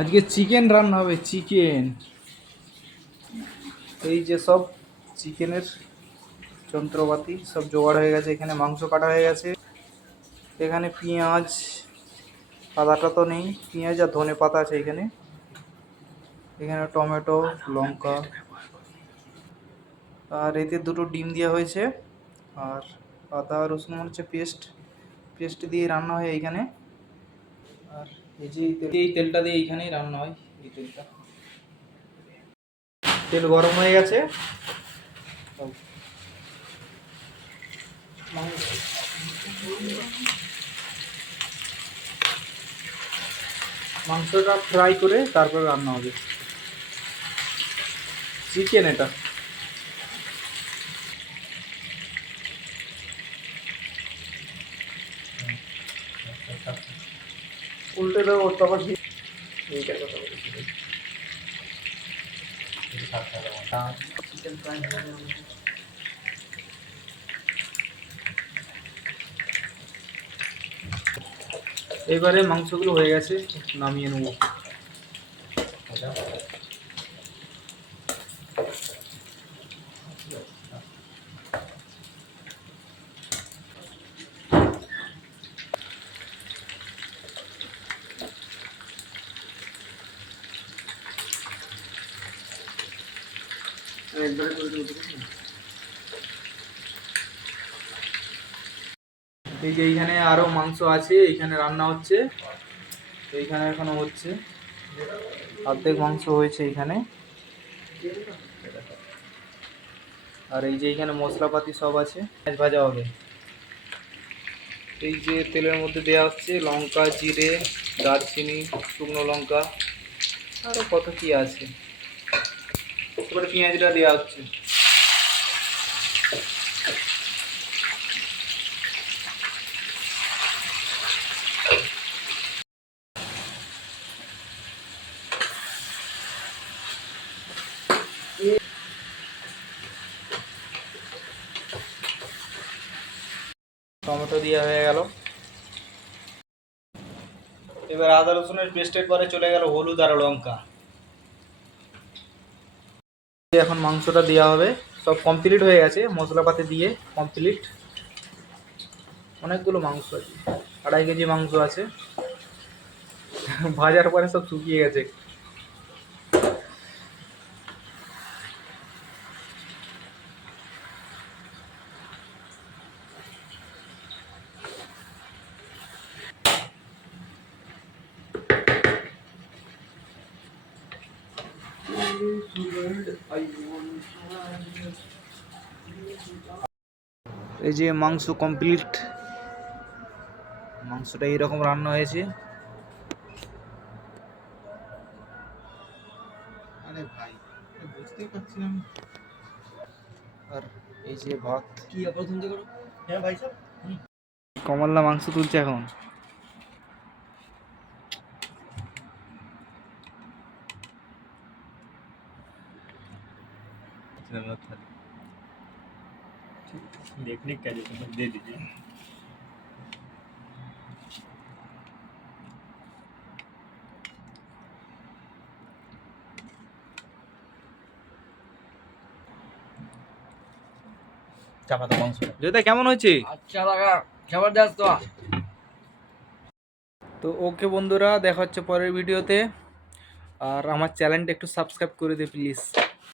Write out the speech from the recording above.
আজকে চিকেন রান্না হবে, চিকেন। এই যে সব চিকেনের যন্ত্রপাতি সব জোগাড় হয়ে গেছে। এখানে মাংস কাটা হয়ে গেছে। এখানে পেঁয়াজ, আদাটা তো নেই, পেঁয়াজ আর ধনে পাতা আছে এখানে। এখানে টমেটো, লঙ্কা, আর এতে দুটো ডিম দেওয়া হয়েছে। আর আদা রসুন হচ্ছে পেস্ট পেস্ট দিয়ে রান্না হয় এইখানে। আর এই যে এই তেলটা দিয়ে এইখানেই রান্না হয়। এই তেলটা, তেল গরম হয়ে গেছে। মাংসটা ফ্রাই করে তারপর রান্না হবে চিকেন। এটা উল্টে দেবো তখন চিকেন ফ্রাই হয়ে যাবে। এবারে মাংসগুলো হয়ে গেছে, নামিয়ে নেবো। এই যে এইখানে আরো মাংস আছে, এইখানে রান্না হচ্ছে। এইখানে এখনো হচ্ছে, অর্ধেক মাংস হয়েছে এইখানে। আর এই যে এইখানে মশলাপাতি সব আছে, মাছ ভাজা হবে। এই যে তেলের মধ্যে দেওয়া হচ্ছে লঙ্কা, জিরে, দারচিনি, শুকনো লঙ্কা, আরো কত কি আছে। এবারে পেঁয়াজটা দেওয়া হচ্ছে। টমেটো দেওয়া হয়ে গেল। এবার আদা রসুনের পেস্টের পরে চলে গেল হলুদ আর লঙ্কা। এখন মাংসটা দেওয়া হবে। সব কমপ্লিট হয়ে গেছে, মশলাপাতি দিয়ে কমপ্লিট। অনেকগুলো মাংস আছে, 2.5 কেজি মাংস আছে। ভাজার পরে সব শুকিয়ে গেছে। এই যে মাংস কমপ্লিট, মাংসটা এইরকম রান্না হয়েছে। আরে ভাই, বুঝতেই পারছি না। আর এই যে ভাত, কি প্রথম থেকে করো। হ্যাঁ ভাই সাহেব, কমলদা মাংস তুলছে এখন। देखने का दे दीजिए। চাপাতা মাংস যেটা কেমন হয়েছে? আচ্ছা লাগা, জবরদস্ত। তো ওকে বন্ধুরা, দেখা হচ্ছে পরের ভিডিওতে। আর আমার চ্যানেলটা একটু সাবস্ক্রাইব করে দে প্লিজ।